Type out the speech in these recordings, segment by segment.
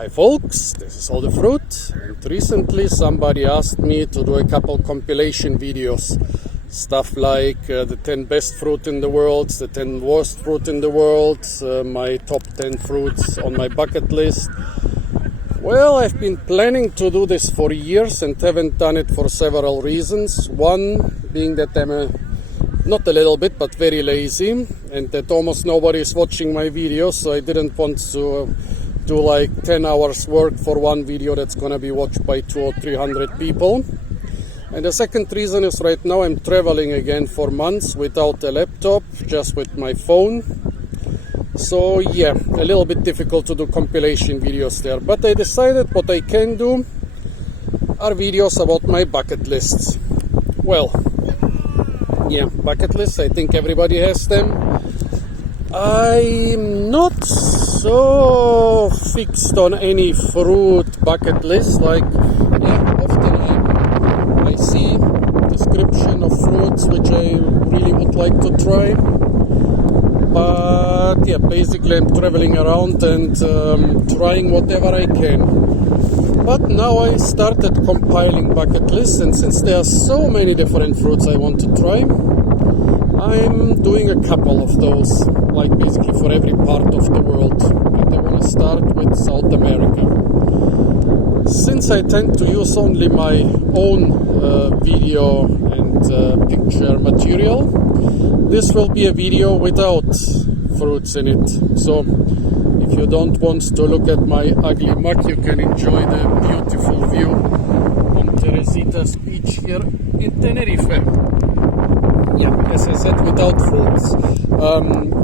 Hi folks, this is All the Fruit, and recently somebody asked me to do a couple compilation videos. Stuff like the 10 best fruit in the world, the 10 worst fruit in the world, my top 10 fruits on my bucket list. Well, I've been planning to do this for years and haven't done it for several reasons. One being that I'm not a little bit, but very lazy, and that almost nobody is watching my videos, so I didn't want to do like 10 hours work for one video that's gonna be watched by 200 or 300 people. And the second reason is right now I'm traveling again for months without a laptop, just with my phone. So yeah, a little bit difficult to do compilation videos there. But I decided what I can do are videos about my bucket lists. Well, yeah, bucket lists, I think everybody has them. I'm not so fixed on any fruit bucket list. Like, yeah, often I see description of fruits which I really would like to try. But yeah, basically I'm traveling around and trying whatever I can. But now I started compiling bucket lists, and since there are so many different fruits I want to try, I'm doing a couple of those, like basically for every part of the world. And I want to start with South America. Since I tend to use only my own video and picture material, this will be a video without fruits in it. So if you don't want to look at my ugly mug, you can enjoy the beautiful view on Teresita's beach here in Tenerife. Yeah, as I said, without fruits.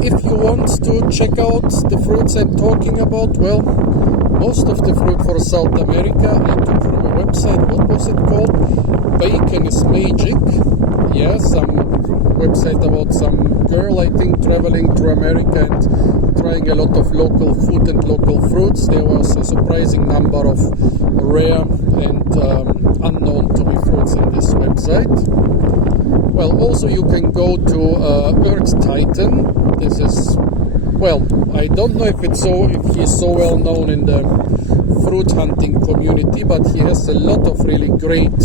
If you want to check out the fruits I'm talking about, well, most of the fruit for South America I took from a website. What was it called? Bacon is Magic. Yeah, some website about some girl, I think, traveling through America and trying a lot of local food and local fruits. There was a surprising number of rare and unknown to me fruits in this website. Well, also you can go to Earth Titan. This is, well, I don't know if he's so well known in the fruit hunting community, but he has a lot of really great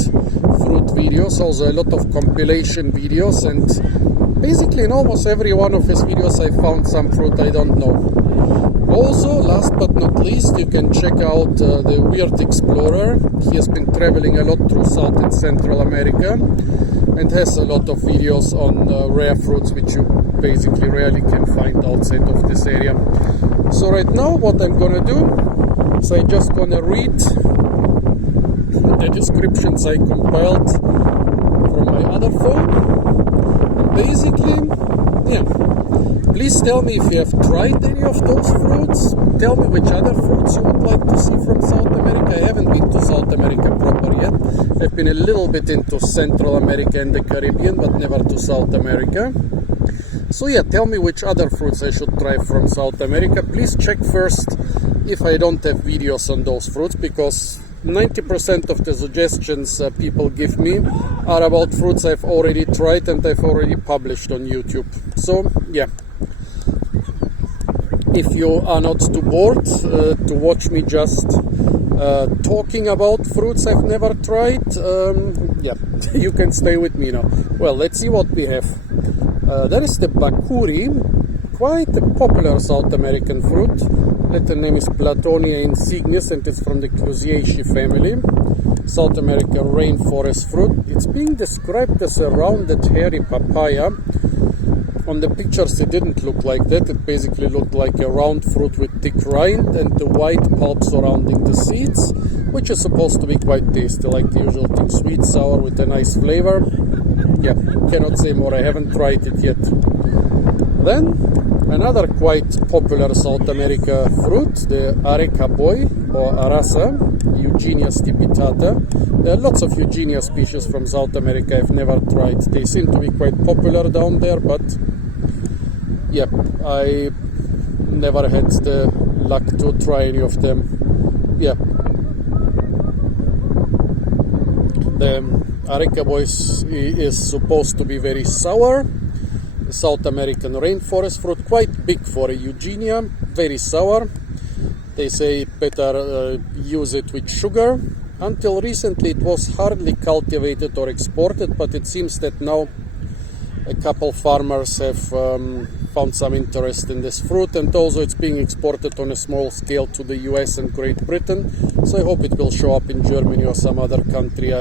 fruit videos, also a lot of compilation videos, and basically in almost every one of his videos I found some fruit I don't know. Also, last but not least, you can check out the Weird Explorer. He has been traveling a lot through South and Central America and has a lot of videos on rare fruits which you basically rarely can find outside of this area. So right now what I'm gonna do is I'm just gonna read the descriptions I compiled from my other phone. And basically, yeah, please tell me if you have tried any of those fruits. Tell me which other fruits you would like to see from South America. I haven't been to South America proper yet. I've been a little bit into Central America and the Caribbean, but never to South America. So yeah, tell me which other fruits I should try from South America. Please check first if I don't have videos on those fruits, because 90% of the suggestions people give me are about fruits I've already tried and I've already published on YouTube. So yeah, if you are not too bored to watch me just talking about fruits I've never tried, yeah, you can stay with me now. Well, let's see what we have. There is the Bacuri, quite a popular South American fruit. The name is Platonia insignis and it's from the Clusiaceae family. South America rainforest fruit. It's being described as a rounded hairy papaya. On the pictures it didn't look like that. It basically looked like a round fruit with thick rind and the white pulp surrounding the seeds, which is supposed to be quite tasty, like the usual thing, sweet, sour with a nice flavor. Yeah, cannot say more, I haven't tried it yet. Then another quite popular South America fruit, the areca boy or arasa, Eugenia stipitata. There are lots of Eugenia species from South America I've never tried. They seem to be quite popular down there, but yeah, I never had the luck to try any of them. Yeah, the areca boy is supposed to be very sour. South American rainforest fruit, quite big for a Eugenia, very sour. They say better use it with sugar. Until recently it was hardly cultivated or exported, but it seems that now a couple farmers have found some interest in this fruit, and also it's being exported on a small scale to the US and Great Britain, so I hope it will show up in Germany or some other country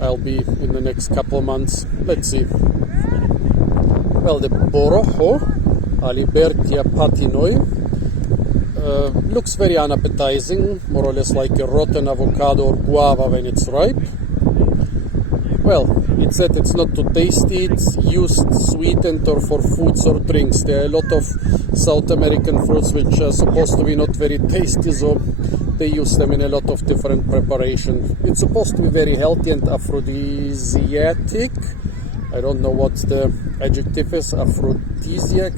I'll be in the next couple months. Let's see. Well, the Borojo, Alibertia patinoi, looks very unappetizing, more or less like a rotten avocado or guava when it's ripe. Well, it said it's not too tasty, it's used sweetened or for foods or drinks. There are a lot of South American fruits which are supposed to be not very tasty, so they use them in a lot of different preparations. It's supposed to be very healthy and aphrodisiac. I don't know what the adjective is. Aphrodisiac,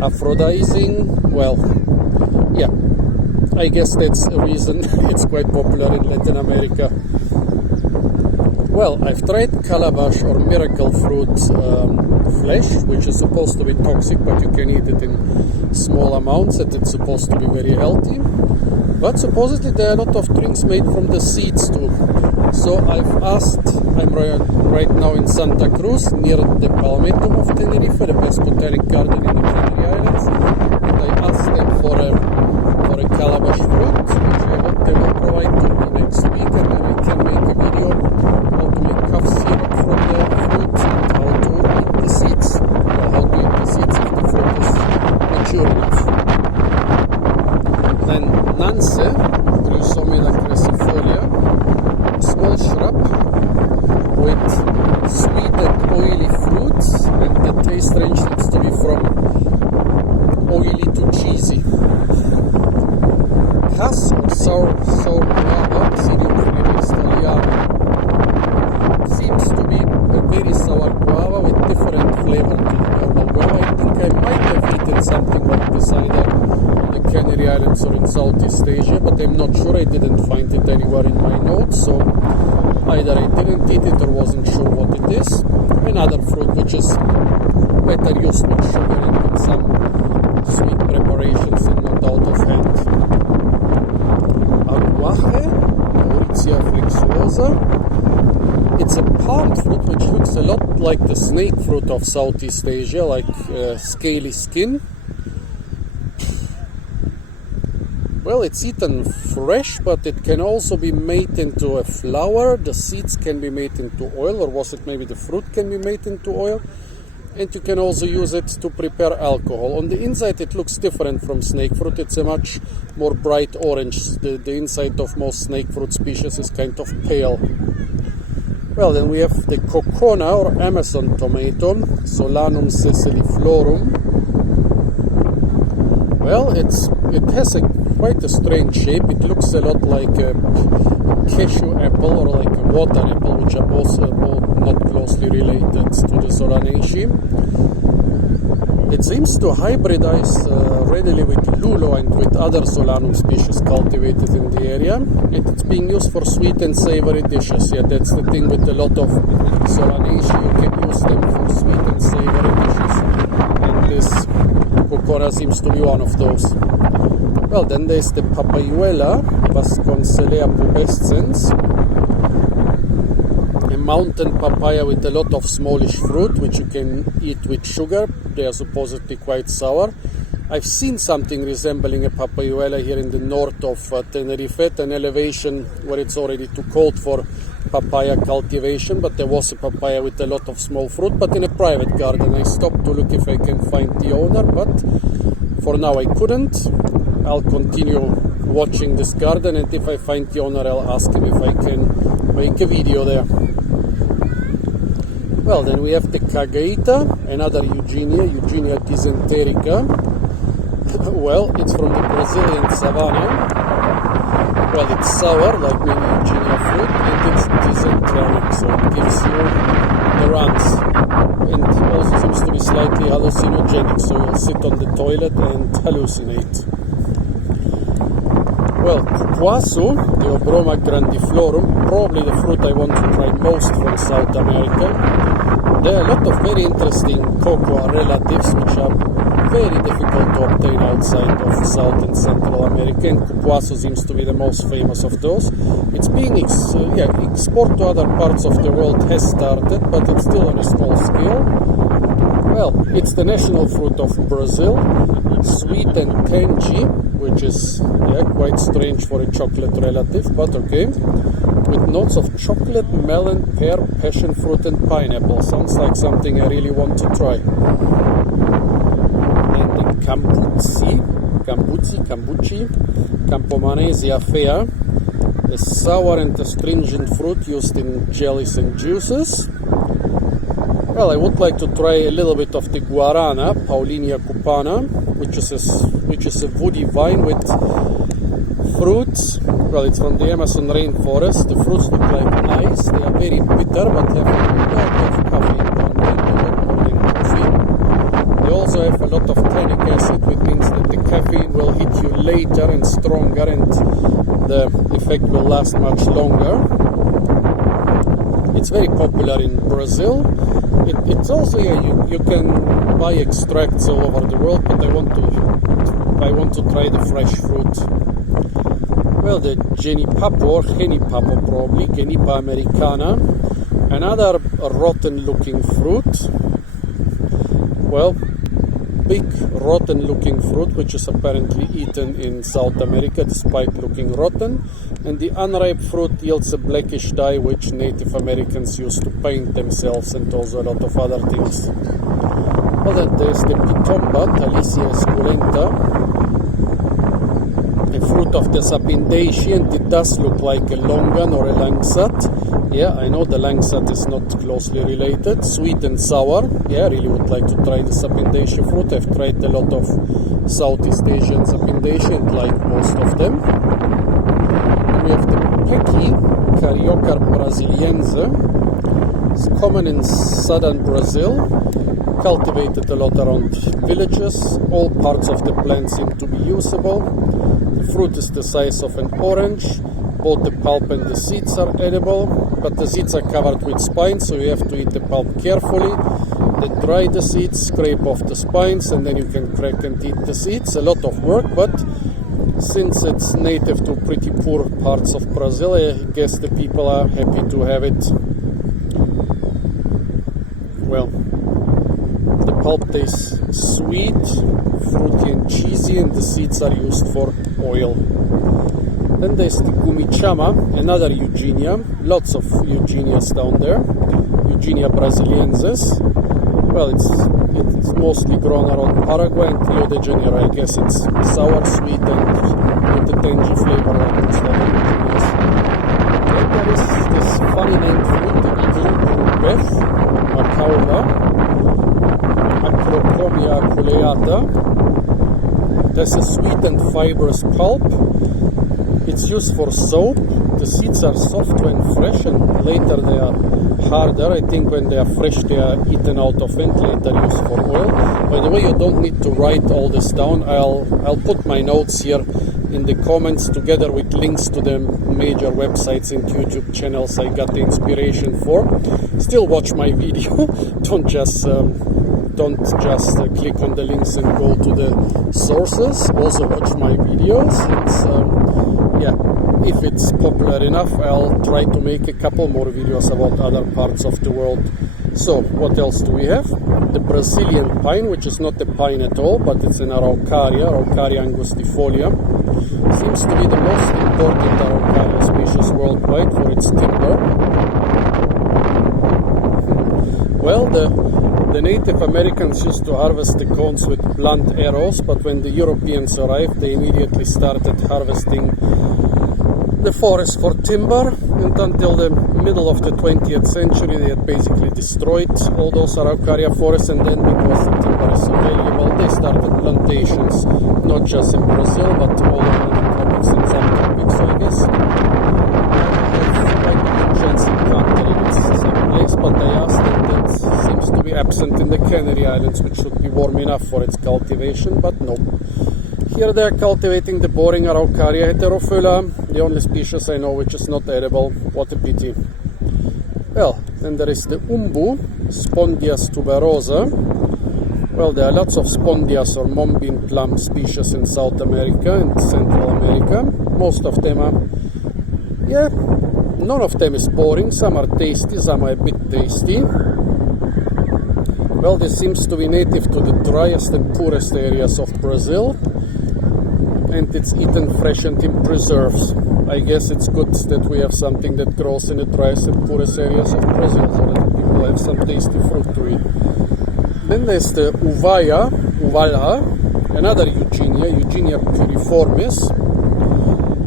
aphrodizing. Well, yeah, I guess that's a reason it's quite popular in Latin America. Well, I've tried calabash or miracle fruit flesh, which is supposed to be toxic, but you can eat it in small amounts, and it's supposed to be very healthy. But supposedly there are a lot of drinks made from the seeds too. So I've asked, I'm right now in Santa Cruz, near the Palmetto of Tenerife, the best botanic garden in the Canary Islands, and I asked them for a calabash fruit, which I hope they will provide to me next week, and then I can make a video how to make cough syrup from the fruit and how to eat the seeds, or how to eat the seeds if the fruit is mature enough. Then Nance, crassifolia, small shrub with sweet and oily fruits, and the taste range seems to be from oily to cheesy. Has sour guava, Psidium friedrichsthalianum. Seems to be a very sour guava with different flavor to the normal guava. I think I might have eaten something like this either on the Canary Islands or in Southeast Asia, but I'm not sure. I didn't find it anywhere in my notes, so either I didn't eat it or wasn't sure what it is. Another fruit which is better used with sugar and with some sweet preparations and not out of hand. Aguaje, Mauritia flexuosa. It's a palm fruit which looks a lot like the snake fruit of Southeast Asia, like scaly skin. Well, it's eaten fresh, but it can also be made into a flour. The seeds can be made into oil, or was it maybe the fruit can be made into oil? And you can also use it to prepare alcohol. On the inside it looks different from snake fruit. It's a much more bright orange. The inside of most snake fruit species is kind of pale. Well, then we have the cocona or Amazon tomato, Solanum sessiliflorum. Well, it has quite a strange shape. It looks a lot like a cashew apple or like a water apple, which are both not closely related to the Solanaceae. It seems to hybridize readily with lulo and with other Solanum species cultivated in the area, and it's being used for sweet and savory dishes. Yeah, that's the thing with a lot of Solanaceae. You can use them for sweet and savory dishes, and this cocona seems to be one of those. Well, then there's the Papayuela, Vasconcellea pubescens, a mountain papaya with a lot of smallish fruit, which you can eat with sugar. They are supposedly quite sour. I've seen something resembling a Papayuela here in the north of Tenerife, at an elevation where it's already too cold for papaya cultivation, but there was a papaya with a lot of small fruit, but in a private garden. I stopped to look if I can find the owner, but for now I couldn't. I'll continue watching this garden, and if I find the owner I'll ask him if I can make a video there. Well, then we have the cujete, another Eugenia dysenterica. Well, it's from the Brazilian savanna. Well, it's sour like many Eugenia fruit, and it's dysenteric, so it gives you the runs. And it also seems to be slightly hallucinogenic, so you'll sit on the toilet and hallucinate. Well, Cuasu, the Obroma grandiflorum, probably the fruit I want to try most from South America. There are a lot of very interesting cocoa relatives which are very difficult to obtain outside of South and Central America, and cupuaço seems to be the most famous of those. It's being export to other parts of the world has started, but it's still on a small scale. Well, it's the national fruit of Brazil, sweetened tangy, which is quite strange for a chocolate relative, but okay, with notes of chocolate, melon, pear, passion fruit and pineapple. Sounds like something I really want to try. And the cambuci, Campomanesia fea, a sour and astringent fruit used in jellies and juices. Well, I would like to try a little bit of the guarana, Paullinia cupana, which is a woody vine with fruits. Well, it's from the Amazon rainforest. The fruits look like ice. They are very bitter, but have a lot of caffeine content, a lot more than coffee. They also have a lot of tannic acid, which means that the caffeine will hit you later and stronger, and the effect will last much longer. It's very popular in Brazil. It's also you can buy extracts all over the world, but I want to try the fresh fruit. Well, the genipapo or genipapo probably, Genipa americana, another rotten looking fruit. Well, big rotten looking fruit which is apparently eaten in South America despite looking rotten, and the unripe fruit yields a blackish dye which Native Americans used to paint themselves, and also a lot of other things. Well, then there's the pitomba, Talicia esculenta, a fruit of the Sapindaceae, and it does look like a longan or a langsat. Yeah, I know the langsat is not closely related. Sweet and sour. Yeah, I really would like to try the Sapindaceae fruit. I've tried a lot of Southeast Asian Sapindaceae and like most of them. And we have the Pequi, Cariocar brasiliense. It's common in southern Brazil. Cultivated a lot around villages. All parts of the plant seem to be usable. The fruit is the size of an orange. Both the pulp and the seeds are edible, but the seeds are covered with spines, so you have to eat the pulp carefully. Then dry the seeds, scrape off the spines, and then you can crack and eat the seeds. A lot of work, but since it's native to pretty poor parts of Brazil, I guess the people are happy to have it. Well, the pulp tastes sweet, fruity and cheesy, and the seeds are used for oil. Then there's the gumichama, another Eugenia, lots of Eugenias down there, Eugenia brasiliensis. Well, it's mostly grown around Paraguay and Rio de Janeiro. I guess it's sour, sweet, and with the tangy flavor like most other Eugenias. Then there is this funny named fruit, the eagle rubeth, macaula, Acropomia aculeata. There's a sweet and fibrous pulp. It's used for soap. The seeds are soft when fresh, and later they are harder. I think when they are fresh they are eaten out of and later used for oil. By the way, you don't need to write all this down. I'll put my notes here in the comments together with links to the major websites and YouTube channels I got the inspiration for. Still watch my video. Don't just click on the links and go to the sources. Also watch my videos. If it's popular enough, I'll try to make a couple more videos about other parts of the world. So, what else do we have? The Brazilian pine, which is not a pine at all, but it's an Araucaria angustifolia. Seems to be the most important Araucaria species worldwide for its timber. Well, the Native Americans used to harvest the cones with blunt arrows, but when the Europeans arrived, they immediately started harvesting the forest for timber, and until the middle of the 20th century they had basically destroyed all those Araucaria forests, and then because the timber is so valuable, they started plantations, not just in Brazil, but all over the tropics and subtropics, so I guess. Quite a good chance in planted in its same place, but I asked that seems to be absent in the Canary Islands, which should be warm enough for its cultivation, but no. Here they are cultivating the boring Araucaria heterophylla, the only species I know which is not edible. What a pity. Well, then there is the umbu, Spongias tuberosa. Well, there are lots of spondias or mombin plum species in South America and Central America. Most of them are, yeah, none of them is boring. Some are tasty, some are a bit tasty. Well, this seems to be native to the driest and poorest areas of Brazil, and it's eaten fresh and in preserves. I guess it's good that we have something that grows in the driest and poorest areas of Brazil, so that people have some tasty fruit to eat. Then there's the uvala, another Eugenia piriformis,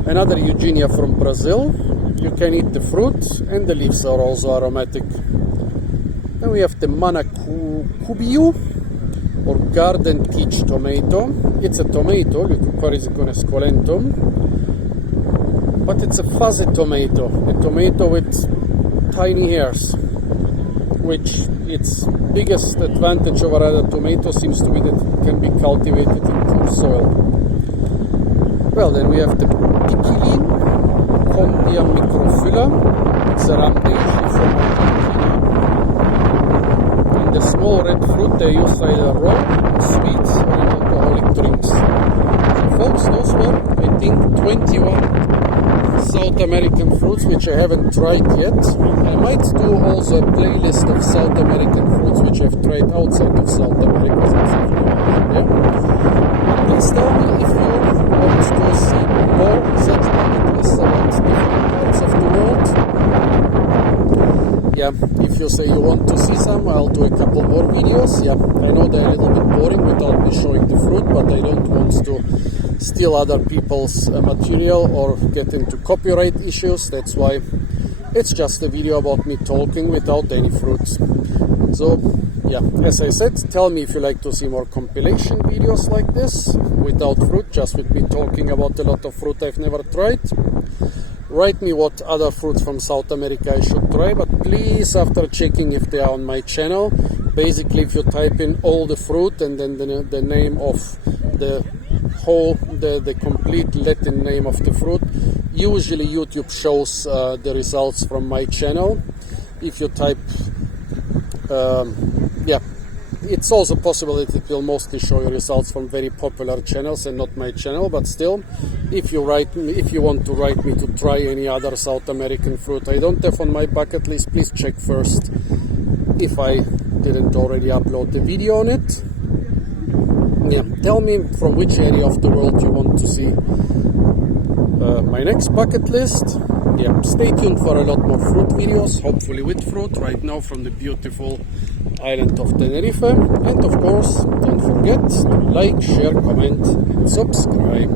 another Eugenia from Brazil. You can eat the fruit, and the leaves are also aromatic. Then we have the manacubiu, or garden peach tomato. It's a tomato, Lycocorisicum esculentum, but it's a fuzzy tomato, a tomato with tiny hairs, which its biggest advantage over other tomatoes seems to be that it can be cultivated in poor soil. Well, then we have the piquilin, Combia microphylla. It's a rambutan from Argentina. And the small red fruit they use either raw, sweet, or in alcoholic drinks. So folks, those were, I think, 21 South American fruits which I haven't tried yet. I might do also a playlist of South American fruits which I've tried outside of South America, since I've never been there. Please tell me if you want to see more such bucket lists about different parts of the world. Yeah, if you say you want to see some, I'll do a couple more videos. Yeah, I know they're a little bit boring without me showing the fruit, but I don't want to steal other people's material or get into copyright issues. That's why it's just a video about me talking without any fruits. So yeah, as I said, tell me if you like to see more compilation videos like this without fruit, just with me talking about a lot of fruit I've never tried. Write me what other fruits from South America I should try, but please, after checking if they are on my channel, basically if you type in all the fruit and then the name of the complete Latin name of the fruit, usually YouTube shows the results from my channel. If you type, yeah, it's also possible that it will mostly show you results from very popular channels and not my channel, but still, if you want to write me to try any other South American fruit I don't have on my bucket list, please check first if I didn't already upload the video on it. Yeah, tell me from which area of the world you want to see my next bucket list. Yeah, stay tuned for a lot more fruit videos, hopefully with fruit, right now from the beautiful island of Tenerife. And of course, don't forget to like, share, comment and subscribe.